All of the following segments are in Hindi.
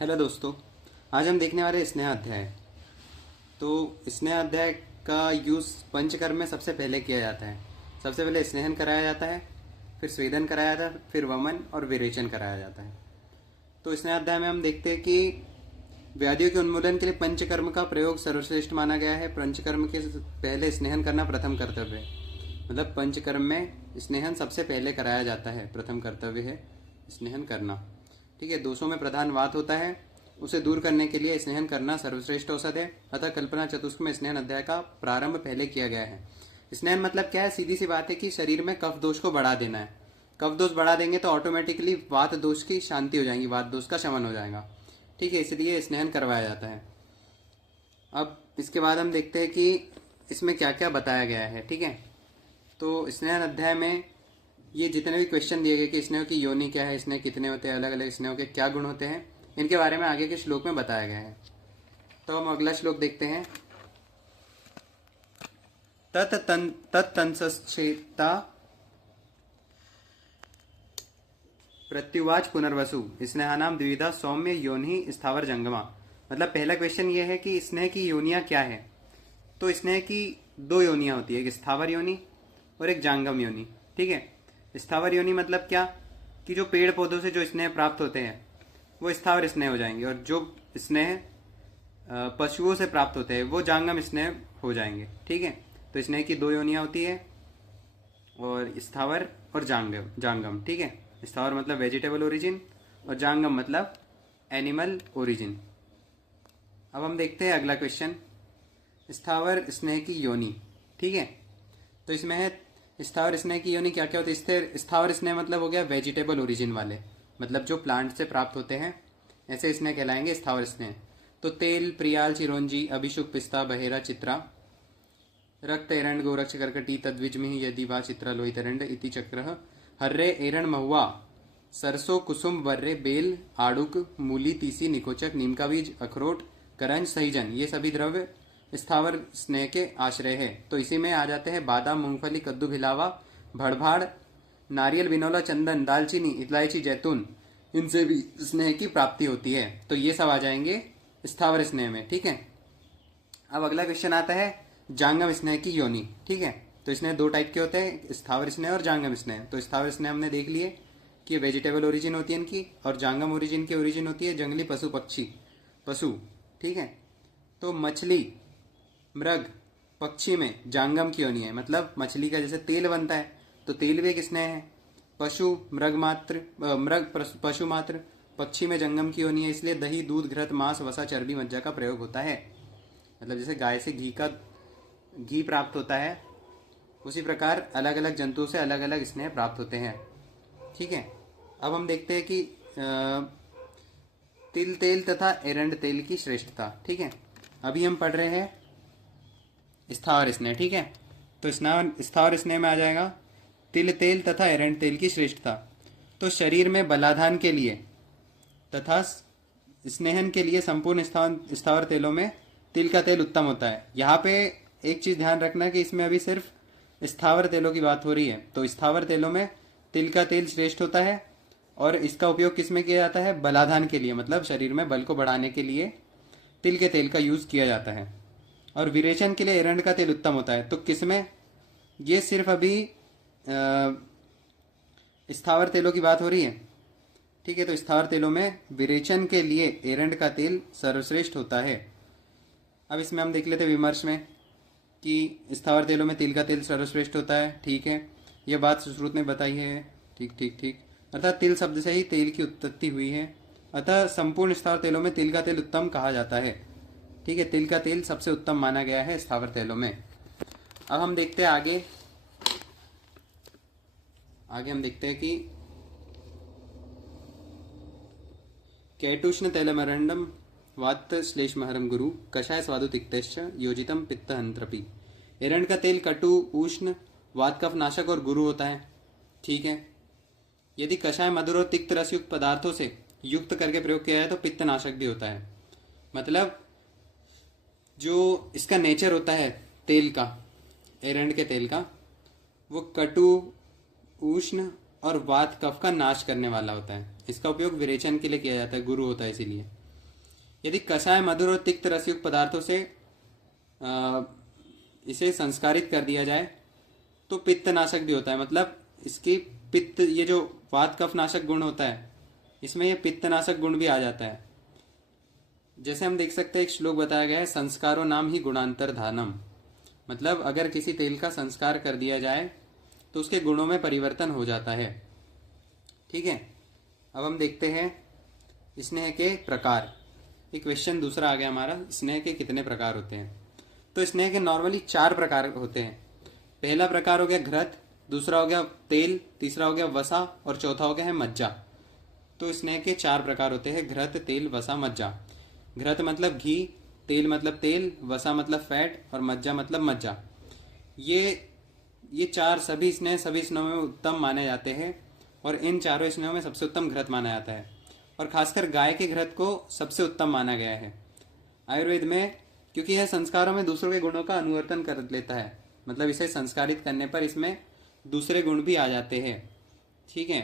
हेलो दोस्तों। आज हम देखने वाले स्नेहा अध्याय। तो स्नेहा अध्याय का यूज़ पंचकर्म में सबसे पहले किया जाता है। सबसे पहले स्नेहन कराया जाता है, फिर स्वेदन कराया जाता है, फिर वमन और विरेचन कराया जाता है। तो स्नेहा अध्याय में हम देखते हैं कि व्याधियों के उन्मूलन के लिए पंचकर्म का प्रयोग सर्वश्रेष्ठ माना गया है। पंचकर्म के पहले स्नेहन करना प्रथम कर्तव्य है। मतलब पंचकर्म में स्नेहन सबसे पहले कराया जाता है, प्रथम कर्तव्य है स्नेहन करना। ठीक है, दोषों में प्रधान वात होता है, उसे दूर करने के लिए स्नेहन करना सर्वश्रेष्ठ औषध है। अतः कल्पना चतुष्क में स्नेहन अध्याय का प्रारंभ पहले किया गया है। स्नेहन मतलब क्या है? सीधी सी बात है कि शरीर में कफ दोष को बढ़ा देना है। कफ दोष बढ़ा देंगे तो ऑटोमेटिकली वात दोष की शांति हो जाएगी, वात दोष का शमन हो जाएगा। ठीक है, इसलिए स्नेहन करवाया जाता है। अब इसके बाद हम देखते हैं कि इसमें क्या क्या बताया गया है। ठीक है, तो स्नेहन अध्याय में ये जितने भी क्वेश्चन दिए गए कि स्नेह की योनि क्या है, स्नेह कितने होते हैं, अलग अलग स्नेहों के क्या गुण होते हैं, इनके बारे में आगे के श्लोक में बताया गया है। तो हम अगला श्लोक देखते हैं। तत्तंसश्चेता प्रत्युवाच पुनर्वसु स्नेहानाम द्विविधा सौम्य योनि स्थावर जंगमा। मतलब पहला क्वेश्चन ये है कि स्नेह की योनियां क्या है। तो स्नेह की दो योनियां होती है, एक स्थावर योनि और एक जांगम योनि। ठीक है, स्थावर योनि मतलब क्या कि जो पेड़ पौधों से जो स्नेह प्राप्त होते हैं वो स्थावर स्नेह हो जाएंगे, और जो स्नेह पशुओं से प्राप्त होते हैं वो जांगम स्नेह हो जाएंगे। ठीक है, तो स्नेह की दो योनियां होती है, और स्थावर और जांगम। ठीक है, स्थावर मतलब वेजिटेबल ओरिजिन और जांगम मतलब एनिमल ओरिजिन। अब हम देखते हैं अगला क्वेश्चन, स्थावर स्नेह की योनि। ठीक है, तो इसमें है स्थावर स्नेह की योनि क्या क्या होती है। स्थावर स्नेह मतलब हो गया वेजिटेबल ओरिजिन वाले, मतलब जो प्लांट से प्राप्त होते हैं, ऐसे स्नेह कहलाएंगे स्थावर स्नेह। तो तेल, प्रियाल, चिरौंजी, अभिषुक, पिस्ता, बहेरा, चित्रा, रक्त, एरंड, गोरक्ष, करकटी, तद्विजमिहि यदि वा चित्रा, लोहित, एरंड इति चक्र, हर्रे, एरण, महुआ, सरसों, कुसुम, वर्रे, बेल, आड़ुक, मूली, तीसी, निकोचक, नीम का बीज, अखरोट, करंज, सहीजन, ये सभी द्रव्य स्थावर स्नेह के आश्रय है। तो इसी में आ जाते हैं बादाम, मूंगफली, कद्दू, भिलावा, भड़भाड़, नारियल, बिनौला, चंदन, दालचीनी, इलायची, जैतून, इनसे भी स्नेह की प्राप्ति होती है। तो ये सब आ जाएंगे स्थावर स्नेह में। ठीक है, अब अगला क्वेश्चन आता है जांगम स्नेह की योनि। ठीक है, तो स्नेह दो टाइप के होते हैं, स्थावर स्नेह और जांगम स्नेह। तो स्थावर स्नेह हमने देख लिए कि वेजिटेबल ओरिजिन होती है इनकी, और जांगम ओरिजिन की ओरिजिन होती है जंगली पशु पक्षी पशु। ठीक है, तो मछली, मृग, पक्षी में जांगम की योनि है। मतलब मछली का जैसे तेल बनता है तो तेल भी एक स्नेह है। पशु पशु मात्र, पक्षी में जंगम की योनि है, इसलिए दही, दूध, घृत, मांस, वसा, चर्बी, मज्जा का प्रयोग होता है। मतलब जैसे गाय से घी प्राप्त होता है, उसी प्रकार अलग अलग जंतुओं से अलग अलग स्नेह प्राप्त होते हैं। ठीक है, अब हम देखते हैं कि तिल तेल तथा एरंड तेल की श्रेष्ठता। ठीक है, अभी हम पढ़ रहे हैं स्थावर स्नेह। ठीक है, तो स्थावर स्नेह में आ जाएगा तिल तेल तथा एरंड तेल की श्रेष्ठता। तो शरीर में बलाधान के लिए तथा स्नेहन के लिए संपूर्ण स्थावर तेलों में तिल का तेल उत्तम होता है। यहाँ पे एक चीज ध्यान रखना कि इसमें अभी सिर्फ स्थावर तेलों की बात हो रही है। तो स्थावर तेलों में तिल का तेल श्रेष्ठ होता है, और इसका उपयोग किसमें किया जाता है? बलाधान के लिए, मतलब शरीर में बल को बढ़ाने के लिए तिल के तेल का यूज किया जाता है। और विरेचन के लिए एरंड का तेल उत्तम होता है। तो किसमें? ये सिर्फ अभी स्थावर तेलों की बात हो रही है। ठीक है, तो स्थावर तेलों में विरेचन के लिए एरंड का तेल सर्वश्रेष्ठ होता है। अब इसमें हम देख लेते हैं विमर्श में कि स्थावर तेलों में तिल का तेल सर्वश्रेष्ठ होता है। ठीक है, यह बात सुश्रुत ने बताई है। ठीक ठीक ठीक, अर्थात तिल शब्द से ही तेल की उत्पत्ति हुई है। अतः संपूर्ण स्थावर तेलों में तिल का तेल उत्तम कहा जाता है। ठीक है, तिल का तेल सबसे उत्तम माना गया है स्थावर तेलों में। अब हम देखते हैं आगे हम देखते हैं कि कैटुष्ण तैलमरंडम वात श्लेष्महरम गुरु कषाय स्वादु तिक्तश्च योजितम पित्तहंत्रपि। एरंड का तेल कटु, उष्ण, वात कफ नाशक और गुरु होता है। ठीक है, यदि कषाय मधुर और तिक्त रस युक्त पदार्थों से युक्त करके प्रयोग किया जाए तो पित्तनाशक भी होता है। मतलब जो इसका नेचर होता है तेल का, एरंड के तेल का, वो कटु, उष्ण और वात कफ का नाश करने वाला होता है। इसका उपयोग विरेचन के लिए किया जाता है, गुरु होता है इसीलिए। यदि कषाय मधुर और तिक्त रसयुक्त पदार्थों से अ, इसे संस्कारित कर दिया जाए तो पित्तनाशक भी होता है। मतलब इसकी पित्त, ये जो वात कफ नाशक गुण होता है इसमें ये पित्तनाशक गुण भी आ जाता है। जैसे हम देख सकते हैं एक श्लोक बताया गया है, संस्कारो नाम ही गुणांतर धानम। मतलब अगर किसी तेल का संस्कार कर दिया जाए तो उसके गुणों में परिवर्तन हो जाता है। ठीक है, अब हम देखते हैं स्नेह के प्रकार। एक क्वेश्चन दूसरा आ गया हमारा, स्नेह के कितने प्रकार होते हैं। तो स्नेह के नॉर्मली 4 प्रकार होते हैं। पहला प्रकार हो गया घृत, दूसरा हो गया तेल, तीसरा हो गया वसा और चौथा हो गया है मज्जा। तो स्नेह के 4 प्रकार होते हैं, घृत, तेल, वसा, मज्जा। घृत मतलब घी, तेल मतलब तेल, वसा मतलब फैट और मज्जा मतलब मज्जा। ये 4 सभी स्नेहों में उत्तम माने जाते हैं और इन चारों स्नेहों में सबसे उत्तम घृत माना जाता है और खासकर गाय के घृत को सबसे उत्तम माना गया है आयुर्वेद में, क्योंकि यह संस्कारों में दूसरों के गुणों का अनुवर्तन कर लेता है। मतलब इसे संस्कारित करने पर इसमें दूसरे गुण भी आ जाते हैं। ठीक है,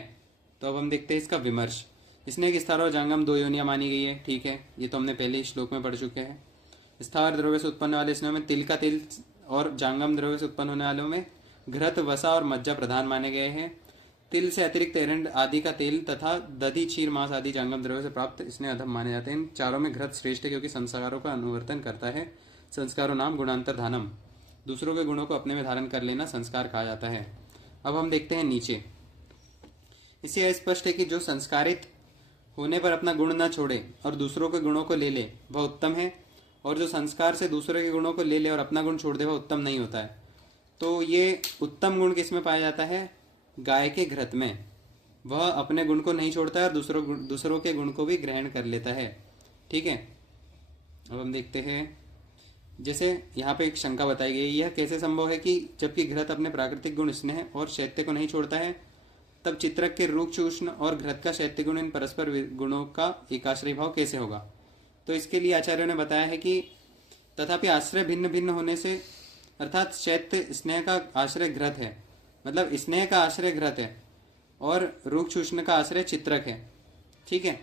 तो अब हम देखते हैं इसका विमर्श। स्नेह की स्थावर और जांगम 2 योनियां मानी गई है। ठीक है, ये तो हमने पहले ही श्लोक में पढ़ चुके हैं। स्थावर द्रव्य से उत्पन्न वाले स्नेह में तिल का तेल और जांगम द्रव्य से उत्पन्न होने वालों में घृत, वसा और मज्जा प्रधान माने गए हैं। तिल से अतिरिक्त एरंड आदि का तेल तथा दधि, क्षीर, मांस आदि जांगम द्रव्य से प्राप्त स्नेह अधम माने जाते हैं। इन चारों में घृत श्रेष्ठ है क्योंकि संस्कारों का अनुवर्तन करता है। संस्कारों नाम गुणांतर धानम, दूसरों के गुणों को अपने में धारण कर लेना संस्कार कहा जाता है। अब हम देखते हैं नीचे। इससे स्पष्ट है कि जो संस्कारित होने पर अपना गुण न छोड़े और दूसरों के गुणों को ले ले वह उत्तम है, और जो संस्कार से दूसरों के गुणों को ले ले और अपना गुण छोड़ दे वह उत्तम नहीं होता है। तो ये उत्तम गुण किसमें पाया जाता है? गाय के घृत में। वह अपने गुण को नहीं छोड़ता है और दूसरों के गुण को भी ग्रहण कर लेता है। ठीक है, अब हम देखते हैं। जैसे यहाँ पे एक शंका बताई गई, यह कैसे संभव है कि जबकि घृत अपने प्राकृतिक गुण स्नेह और शैत्य को नहीं छोड़ता है, तब चित्रक के रूक्ष उष्ण और घृत का शैत्य गुण इन परस्पर गुणों का एकाश्रय भाव कैसे होगा? तो इसके लिए आचार्यों ने बताया है कि तथापि आश्रय भिन्न भिन्न होने से, अर्थात शैत्य स्नेह का आश्रय घृत है, मतलब स्नेह का आश्रय घृत है और रूक्ष उष्ण का आश्रय चित्रक है। ठीक है,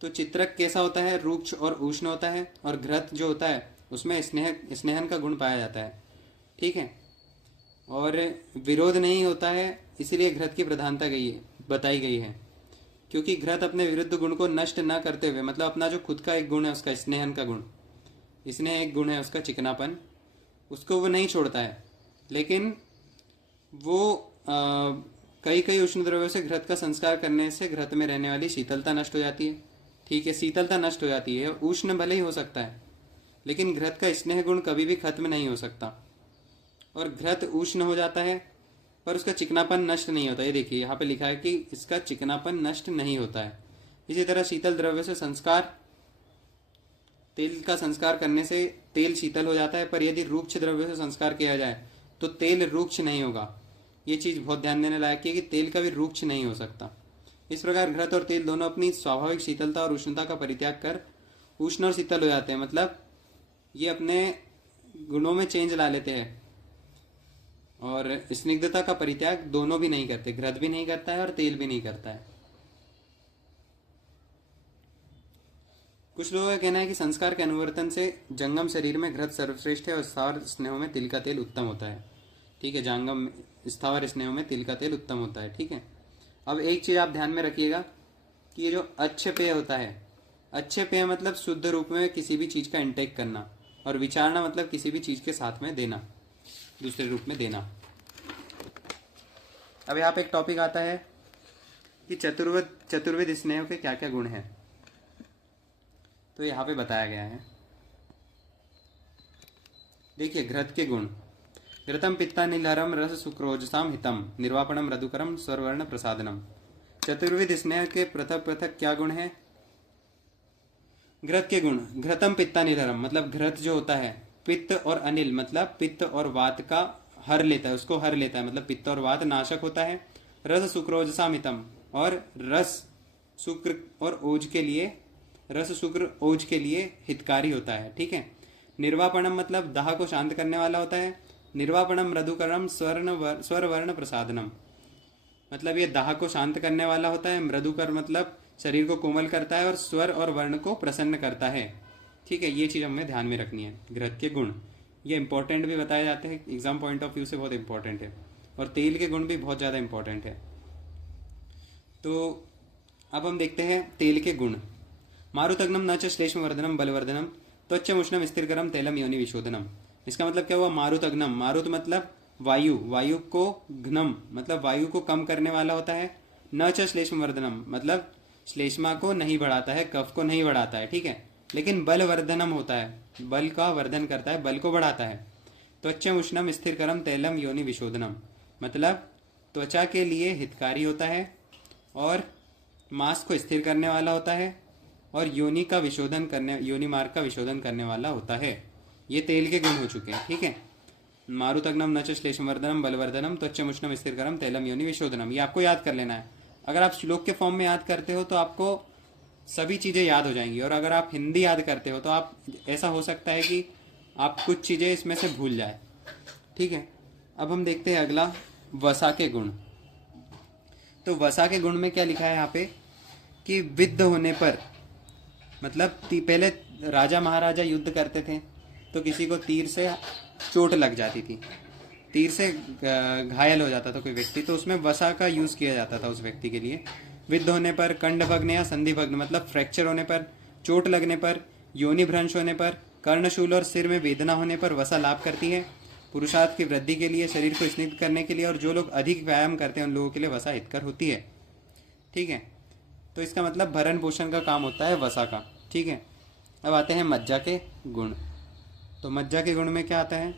तो चित्रक कैसा होता है? रूक्ष और उष्ण होता है, और घृत जो होता है उसमें स्नेहन का गुण पाया जाता है। ठीक है, और विरोध नहीं होता है, इसलिए घृत की प्रधानता बताई गई है, क्योंकि घृत अपने विरुद्ध गुण को नष्ट न करते हुए, मतलब अपना जो खुद का एक गुण है उसका स्नेहन का गुण, स्नेह एक गुण है उसका चिकनापन, उसको वो नहीं छोड़ता है, लेकिन वो कई उष्ण द्रव्यों से घृत का संस्कार करने से घृत में रहने वाली शीतलता नष्ट हो जाती है। ठीक है, शीतलता नष्ट हो जाती है। उष्ण भले ही हो सकता है, लेकिन घृत का स्नेह गुण कभी भी खत्म नहीं हो सकता। और घृत उष्ण हो जाता है पर उसका चिकनापन नष्ट नहीं होता। ये देखिए यहाँ पे लिखा है कि इसका चिकनापन नष्ट नहीं होता है। इसी तरह शीतल द्रव्य से संस्कार, तेल का संस्कार करने से तेल शीतल हो जाता है, पर यदि रूक्ष द्रव्य से संस्कार किया जाए तो तेल रूक्ष नहीं होगा। ये चीज बहुत ध्यान देने लायक है कि तेल का भी रूक्ष नहीं हो सकता। इस प्रकार घृत और तेल दोनों अपनी स्वाभाविक शीतलता और उष्णता का परित्याग कर उष्ण और शीतल हो जाते हैं। मतलब ये अपने गुणों में चेंज ला लेते हैं और स्निग्धता का परित्याग दोनों भी नहीं करते, घृत भी नहीं करता है और तेल भी नहीं करता है। कुछ लोगों का कहना है कि संस्कार के अनुवर्तन से जंगम शरीर में घृत सर्वश्रेष्ठ है और स्थावर स्नेहों में तिल का तेल उत्तम होता है। ठीक है, जांगम स्थावर स्नेहों में तिल का तेल उत्तम होता है। ठीक है, अब एक चीज आप ध्यान में रखिएगा कि ये जो अच्छे पेय होता है, अच्छे पेय मतलब शुद्ध रूप में किसी भी चीज का इंटेक करना, और विचारना मतलब किसी भी चीज के साथ में देना, दूसरे रूप में देना। अब यहाँ पे एक टॉपिक आता है कि चतुर्विध स्नेह के क्या क्या गुण हैं। तो यहाँ पे बताया गया है, देखिए घृत के गुण। घृतम पित्ता नीलहरम रस सुक्रोजसाम हितम निर्वापणम रधुकरम स्वरवर्ण प्रसादनम। चतुर्विध स्नेह के पृथक पृथक क्या गुण है? घृत के गुण, घृतम पित्ता नीलहरम मतलब घृत जो होता है पित्त और अनिल मतलब पित्त और वात का हर लेता है, उसको हर लेता है, मतलब पित्त और वात नाशक होता है। रस शुक्रोजसामितम, और रस शुक्र और ओज के लिए, रस शुक्र ओज के लिए हितकारी होता है। ठीक है, निर्वापणम मतलब दाह को शांत करने वाला होता है। निर्वापणम मृदुकरम स्वर वर्ण प्रसादनम, मतलब ये दाह को शांत करने वाला होता है। मृदुकर मतलब शरीर को कोमल करता है और स्वर और वर्ण को प्रसन्न करता है। ठीक है, ये चीज़ हमें ध्यान में रखनी है। घृत के गुण ये इंपॉर्टेंट भी बताए जाते हैं, एग्जाम पॉइंट ऑफ व्यू से बहुत इंपॉर्टेंट है। और तेल के गुण भी बहुत ज़्यादा इंपॉर्टेंट है। तो अब हम देखते हैं तेल के गुण। मारुतग्नम न च श्लेष्मवर्धनम बलवर्धनम त्वच्चम उष्णम स्थिरकरम तैलम योनि विशोधनम। इसका मतलब क्या हुआ? मारुतग्नम, मारुत मतलब वायु, वायु को घ्नम मतलब वायु को कम करने वाला होता है। न च श्लेष्मवर्धनम मतलब श्लेष्मा को नहीं बढ़ाता है, कफ को नहीं बढ़ाता है। ठीक है, लेकिन बलवर्धनम होता है, बल का वर्धन करता है, बल को बढ़ाता है। त्वच्चम उष्णम स्थिरकरम तैलम योनि विशोधनम मतलब त्वचा के लिए हितकारी होता है और मांस को स्थिर करने वाला होता है और योनि का विशोधन करने, योनि मार्ग का विशोधन करने वाला होता है। ये तेल के गुण हो चुके हैं। ठीक है, मारुतग्नम न च श्लेष्मवर्धनम बलवर्धनम त्वच्चम उष्णम स्थिरकरम तैलम योनि विशोधनम, ये आपको याद कर लेना है। अगर आप श्लोक के फॉर्म में याद करते हो तो आपको सभी चीज़ें याद हो जाएंगी, और अगर आप हिंदी याद करते हो तो आप ऐसा हो सकता है कि आप कुछ चीज़ें इसमें से भूल जाए। ठीक है, अब हम देखते हैं अगला वसा के गुण। तो वसा के गुण में क्या लिखा है यहाँ पे कि विद्ध होने पर मतलब पहले राजा महाराजा युद्ध करते थे तो किसी को तीर से चोट लग जाती थी, तीर से घायल हो जाता था कोई व्यक्ति, तो उसमें वसा का यूज़ किया जाता था उस व्यक्ति के लिए। विद्ध होने पर, कंड भग्न या संधि भग्न मतलब फ्रैक्चर होने पर, चोट लगने पर, योनि भ्रंश होने पर, कर्णशूल और सिर में वेदना होने पर वसा लाभ करती है। पुरुषार्थ की वृद्धि के लिए, शरीर को स्निग्ध करने के लिए और जो लोग अधिक व्यायाम करते हैं उन लोगों के लिए वसा हितकर होती है। ठीक है, तो इसका मतलब भरण पोषण का काम होता है वसा का। ठीक है, अब आते हैं मज्जा के गुण। तो मज्जा के गुण में क्या आता है?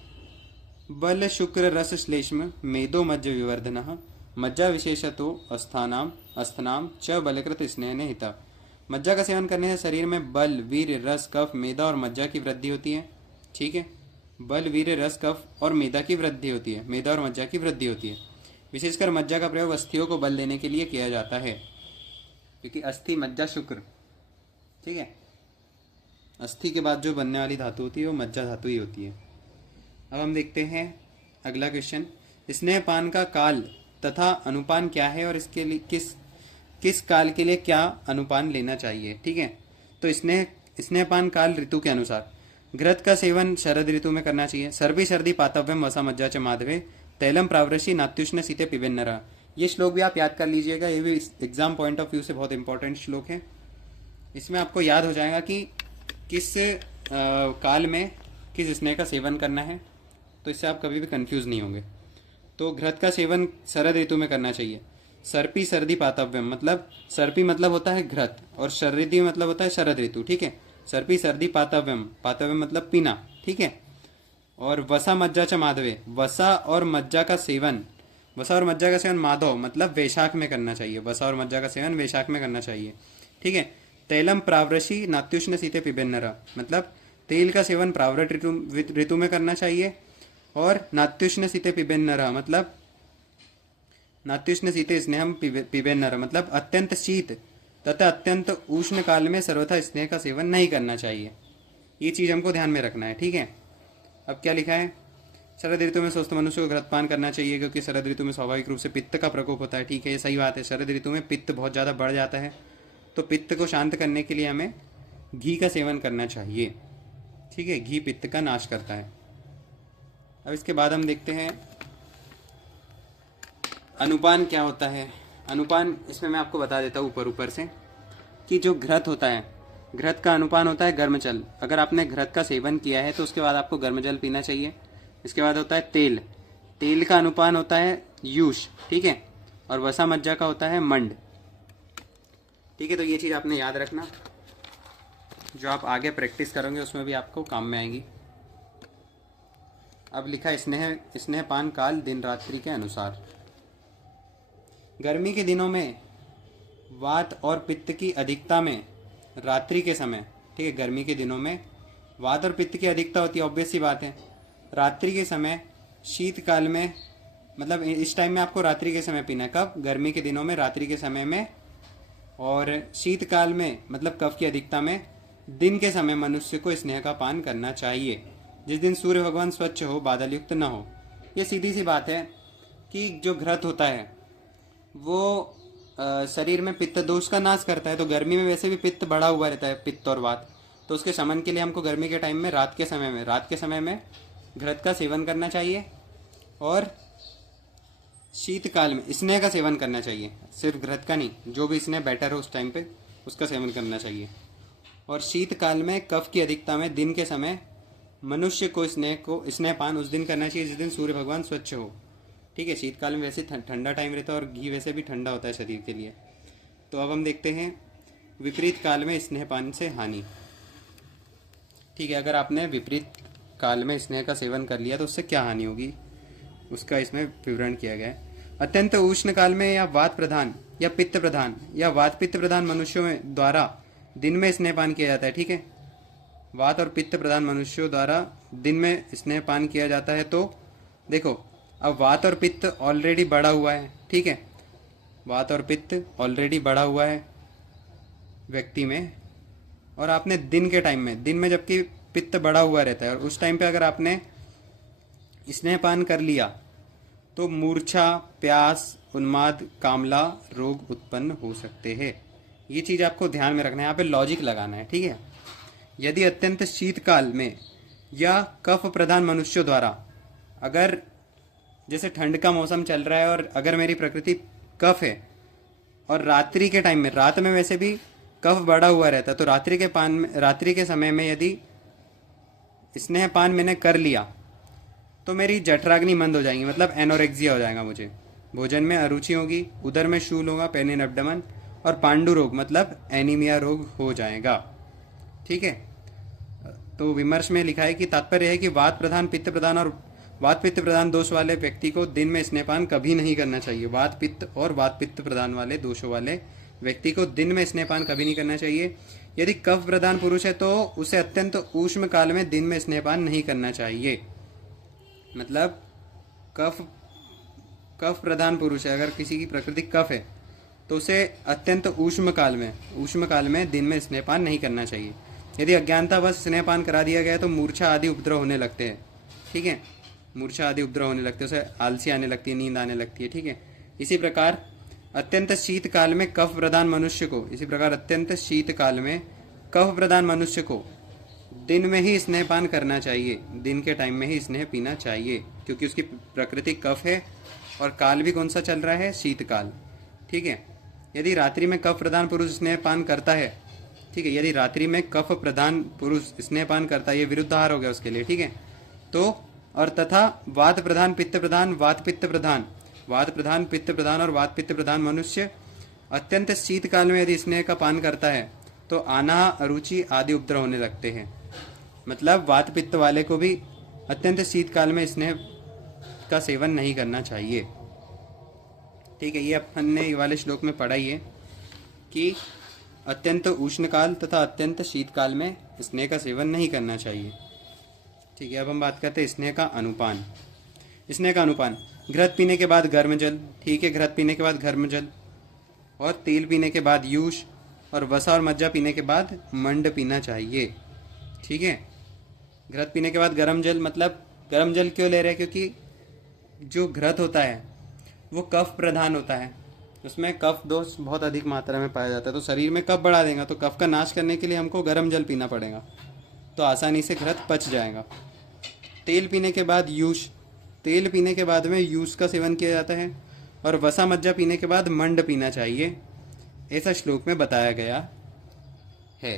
बल शुक्र रस श्लेष्म मेदो मज्ज विवर्धन मज्जा विशेषतो अस्थानाम अस्थनाम च बलकृत स्नेह हिता। मज्जा का सेवन करने से शरीर में बल, वीर, रस, कफ, मेदा और मज्जा की वृद्धि होती है। ठीक है, बल, वीर, रस, कफ और मेदा की वृद्धि होती है, मेदा और मज्जा की वृद्धि होती है। विशेषकर मज्जा का प्रयोग अस्थियों को बल देने के लिए किया जाता है, क्योंकि अस्थि, मज्जा, शुक्र। ठीक है, अस्थि के बाद जो बनने वाली धातु होती है वो मज्जा धातु ही होती है। अब हम देखते हैं अगला क्वेश्चन। स्नेहपान का काल तथा अनुपान क्या है और इसके लिए किस काल के लिए क्या अनुपान लेना चाहिए? ठीक है, तो स्नेहपान काल ऋतु के अनुसार। घृत का सेवन शरद ऋतु में करना चाहिए। सर्वी सर्दी पातव्यम वसा मज्जा च माधवे तैलम प्रावृषि नात्युष्ण सीते पिबेन्नरा। ये श्लोक भी आप याद कर लीजिएगा, ये भी एग्जाम पॉइंट ऑफ व्यू से बहुत इंपॉर्टेंट श्लोक है। इसमें आपको याद हो जाएगा कि किस काल में किस स्नेह का सेवन करना है, तो इससे आप कभी भी कंफ्यूज नहीं होंगे। तो घृत का सेवन शरद ऋतु में करना चाहिए। सर्पी सर्दी पातव्यम मतलब सर्पी मतलब होता है घृत और शरदी मतलब होता है शरद ऋतु। ठीक है, सर्पी सर्दी पातव्यम, पातव्यम मतलब पीना। ठीक है, और वसा मज्जा च माधवे, वसा और मज्जा का सेवन, वसा और मज्जा का सेवन माधव मतलब वैशाख में करना चाहिए। वसा और मज्जा का सेवन वैशाख में करना चाहिए। ठीक है, तैलम प्रावृषि नात्युष्ण सीते पिबेन्नरा मतलब तेल का सेवन प्रावृत ऋतु में करना चाहिए। और नात्युष्ण सीते पिबेन्नरा मतलब नात्युष्ण सीते स्नेहम पिबेन्नरा मतलब अत्यंत शीत तथा अत्यंत उष्ण काल में सर्वथा स्नेह का सेवन नहीं करना चाहिए। ये चीज़ हमको ध्यान में रखना है। ठीक है, अब क्या लिखा है? शरद ऋतु में स्वस्थ मनुष्य को घृतपान करना चाहिए, क्योंकि शरद ऋतु में स्वाभाविक रूप से पित्त का प्रकोप होता है। ठीक है, ये सही बात है, शरद ऋतु में पित्त बहुत ज़्यादा बढ़ जाता है, तो पित्त को शांत करने के लिए हमें घी का सेवन करना चाहिए। ठीक है, घी पित्त का नाश करता है। अब इसके बाद हम देखते हैं अनुपान क्या होता है। अनुपान इसमें मैं आपको बता देता हूँ ऊपर ऊपर से कि जो घृत होता है, घृत का अनुपान होता है गर्म जल। अगर आपने घृत का सेवन किया है तो उसके बाद आपको गर्म जल पीना चाहिए। इसके बाद होता है तेल, तेल का अनुपान होता है यूष। ठीक है, और वसा मज्जा का होता है मंड। ठीक है, तो ये चीज़ आपने याद रखना, जो आप आगे प्रैक्टिस करोगे उसमें भी आपको काम में आएगी। अब लिखा स्नेहपान काल दिन रात्रि के अनुसार। गर्मी के दिनों में वात और पित्त की अधिकता में रात्रि के समय, ठीक है, गर्मी के दिनों में वात और पित्त की अधिकता होती है, ऑब्वियस सी बात है। रात्रि के समय, शीतकाल में मतलब इस टाइम में आपको रात्रि के समय पीना है। कब? गर्मी के दिनों में रात्रि के समय में, और शीतकाल में मतलब कफ की अधिकता में दिन के समय मनुष्य को स्नेह का पान करना चाहिए, जिस दिन सूर्य भगवान स्वच्छ हो, बादल युक्त न हो। ये सीधी सी बात है कि जो घृत होता है वो शरीर में पित्त दोष का नाश करता है। तो गर्मी में वैसे भी पित्त बढ़ा हुआ रहता है, पित्त और वात। तो उसके शमन के लिए हमको गर्मी के टाइम में रात के समय में घृत का सेवन करना चाहिए, और शीतकाल में स्नेह का सेवन करना चाहिए। सिर्फ घृत का नहीं, जो भी स्नेह बेटर हो उस टाइम पे उसका सेवन करना चाहिए। और शीतकाल में कफ की अधिकता में दिन के समय मनुष्य को स्नेहपान उस दिन करना चाहिए जिस दिन सूर्य भगवान स्वच्छ हो। ठीक है, शीतकाल में वैसे ठंडा टाइम रहता है और घी वैसे भी ठंडा होता है शरीर के लिए। तो अब हम देखते हैं विपरीत काल में स्नेहपान से हानि। ठीक है, अगर आपने विपरीत काल में स्नेह का सेवन कर लिया तो उससे क्या हानि होगी, उसका इसमें विवरण किया गया है। अत्यंत उष्ण काल में या वात प्रधान या पित्त प्रधान या वात पित्त प्रधान मनुष्यों में द्वारा दिन में स्नेहपान किया जाता है। ठीक है, वात और पित्त प्रधान मनुष्यों द्वारा दिन में स्नेहपान किया जाता है। तो देखो, अब वात और पित्त ऑलरेडी बढ़ा हुआ है। ठीक है, वात और पित्त ऑलरेडी बढ़ा हुआ है व्यक्ति में, और आपने दिन के टाइम में, दिन में जबकि पित्त बढ़ा हुआ रहता है, और उस टाइम पे अगर आपने स्नेहपान कर लिया तो मूर्छा, प्यास, उन्माद, कामला रोग उत्पन्न हो सकते हैं। ये चीज आपको ध्यान में रखना है, यहाँ पे लॉजिक लगाना है। ठीक है, यदि अत्यंत शीतकाल में या कफ प्रधान मनुष्यों द्वारा, अगर जैसे ठंड का मौसम चल रहा है और अगर मेरी प्रकृति कफ है और रात्रि के टाइम में, रात में वैसे भी कफ बढ़ा हुआ रहता है, तो रात्रि के समय में यदि स्नेहपान मैंने कर लिया तो मेरी जठराग्नि मंद हो जाएंगी, मतलब एनोरेक्सिया हो जाएगा, मुझे भोजन में अरुचि होगी, उदर में शूल होगा, पेन इन एब्डोमेन, और पांडु रोग मतलब एनीमिया रोग हो जाएगा। ठीक है, तो विमर्श में लिखा है कि तात्पर्य है कि वात प्रधान, पित्त प्रधान और वात पित्त प्रधान दोष वाले व्यक्ति को दिन में स्नेहपान कभी नहीं करना चाहिए। वात पित्त और वात पित्त प्रधान वाले दोषों वाले व्यक्ति को दिन में स्नेहपान कभी नहीं करना चाहिए। यदि कफ प्रधान पुरुष है तो उसे अत्यंत ऊष्म काल में दिन में स्नेहपान नहीं करना चाहिए। मतलब कफ प्रधान पुरुष है, अगर किसी की प्रकृति कफ है तो उसे अत्यंत ऊष्म काल में दिन में स्नेहपान नहीं करना चाहिए। यदि अज्ञानतावश स्नेहपान करा दिया गया तो मूर्छा आदि उपद्रव होने लगते हैं। ठीक है, मूर्छा आदि उपद्रव होने लगते हैं, उसे आलसी आने लगती है, नींद आने लगती है। ठीक है, इसी प्रकार अत्यंत शीत काल में कफ प्रधान मनुष्य को दिन में ही स्नेहपान करना चाहिए, दिन के टाइम में ही स्नेह पीना चाहिए, क्योंकि उसकी प्रकृति कफ है और काल भी कौन सा चल रहा है, शीतकाल। ठीक है, यदि रात्रि में कफ प्रधान पुरुष स्नेहपान करता है, ठीक है, यदि रात्रि में कफ प्रधान पुरुष स्नेहपान करता है, ये विरुद्ध आहार हो गया उसके लिए। ठीक है, तो और तथा वात प्रधान, पित्त प्रधान, वात पित्त प्रधान और वात पित्त प्रधान मनुष्य अत्यंत शीतकाल में यदि स्नेह का पान करता है तो आना, अरुचि आदि उपद्रव होने लगते हैं। मतलब वात पित्त वाले को भी अत्यंत शीतकाल में स्नेह का सेवन नहीं करना चाहिए। ठीक है, ये अपन ने ये वाले श्लोक में पढ़ा ही है कि अत्यंत उष्णकाल तथा अत्यंत शीतकाल में स्नेह का सेवन नहीं करना चाहिए। ठीक है, अब हम बात करते हैं स्नेह का अनुपान। स्नेह का अनुपान, घृत पीने के बाद गर्म जल। ठीक है, घृत पीने के बाद गर्म जल, और तेल पीने के बाद यूष, और वसा और मज्जा पीने के बाद मंड पीना चाहिए। ठीक है, घृत पीने के बाद गर्म जल, मतलब गर्म जल क्यों ले रहे हैं, क्योंकि जो घृत होता है वो कफ प्रधान होता है, उसमें कफ दोष बहुत अधिक मात्रा में पाया जाता है, तो शरीर में कफ बढ़ा देगा, तो कफ का नाश करने के लिए हमको गर्म जल पीना पड़ेगा, तो आसानी से घृत पच जाएगा। तेल पीने के बाद यूष, तेल पीने के बाद में यूष का सेवन किया जाता है, और वसा मज्जा पीने के बाद मंड पीना चाहिए, ऐसा श्लोक में बताया गया है।